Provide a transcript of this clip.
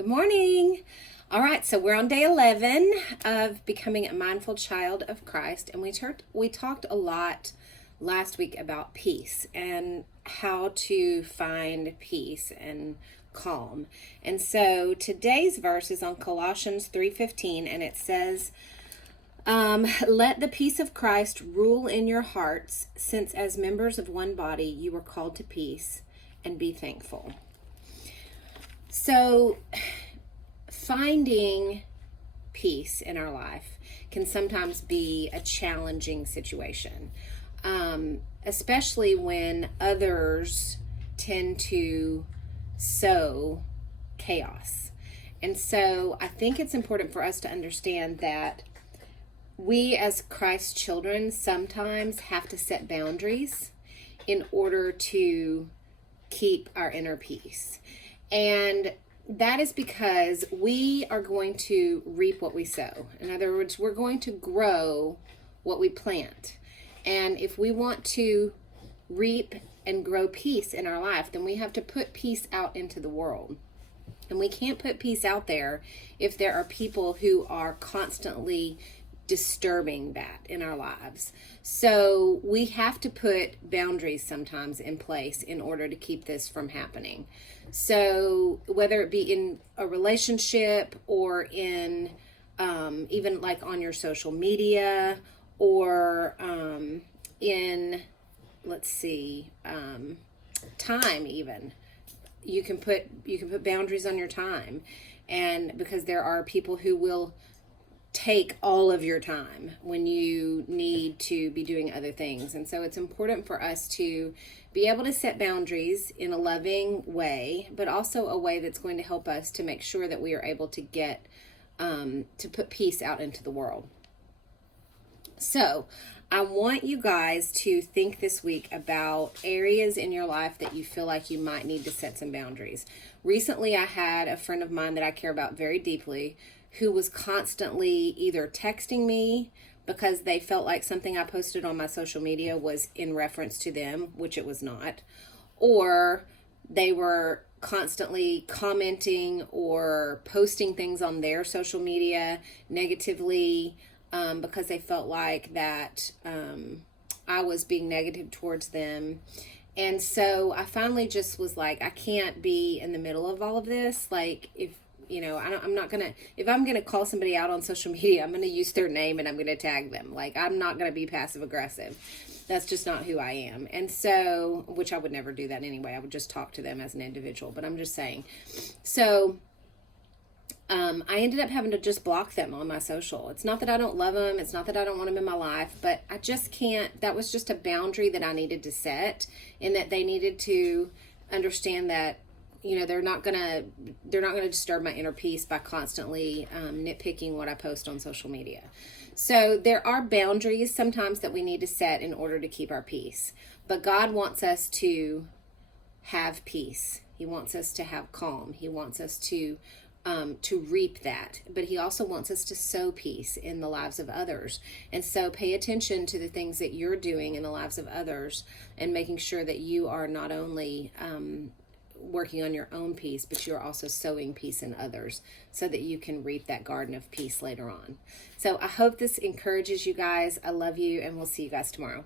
Good morning. All right, so we're on day 11 of becoming a mindful child of Christ, and we talked a lot last week about peace and how to find peace and calm. And so today's verse is on Colossians 3:15, and it says, let the peace of Christ rule in your hearts, since as members of one body you were called to peace, and be thankful. So finding peace in our life can sometimes be a challenging situation, especially when others tend to sow chaos. And so I think it's important for us to understand that we as Christ's children sometimes have to set boundaries in order to keep our inner peace. And that is because we are going to reap what we sow. In other words, we're going to grow what we plant. And if we want to reap and grow peace in our life, then we have to put peace out into the world. And we can't put peace out there if there are people who are constantly disturbing that in our lives. So we have to put boundaries sometimes in place in order to keep this from happening. So whether it be in a relationship or in even like on your social media or in, time even. You can put boundaries on your time, and because there are people who will take all of your time when you need to be doing other things. And so it's important for us to be able to set boundaries in a loving way, but also a way that's going to help us to make sure that we are able to get to put peace out into the world. So I want you guys to think this week about areas in your life that you feel like you might need to set some boundaries. Recently, I had a friend of mine that I care about very deeply who was constantly either texting me because they felt like something I posted on my social media was in reference to them, which it was not, or they were constantly commenting or posting things on their social media negatively because they felt like that I was being negative towards them. And so I finally just was like, I can't be in the middle of all of this. Like, if I'm gonna call somebody out on social media, I'm gonna use their name and I'm gonna tag them. Like, I'm not gonna be passive aggressive. That's just not who I am. And so, which I would never do that anyway. I would just talk to them as an individual, but I'm just saying. So I ended up having to just block them on my social. It's not that I don't love them. It's not that I don't want them in my life, but I just can't. That was just a boundary that I needed to set, and that they needed to understand that, they're not gonna disturb my inner peace by constantly nitpicking what I post on social media. So there are boundaries sometimes that we need to set in order to keep our peace. But God wants us to have peace. He wants us to have calm. He wants us to reap that. But he also wants us to sow peace in the lives of others. And so pay attention to the things that you're doing in the lives of others and making sure that you are not only working on your own peace, but you're also sowing peace in others so that you can reap that garden of peace later on. So I hope this encourages you guys. I love you, and we'll see you guys tomorrow.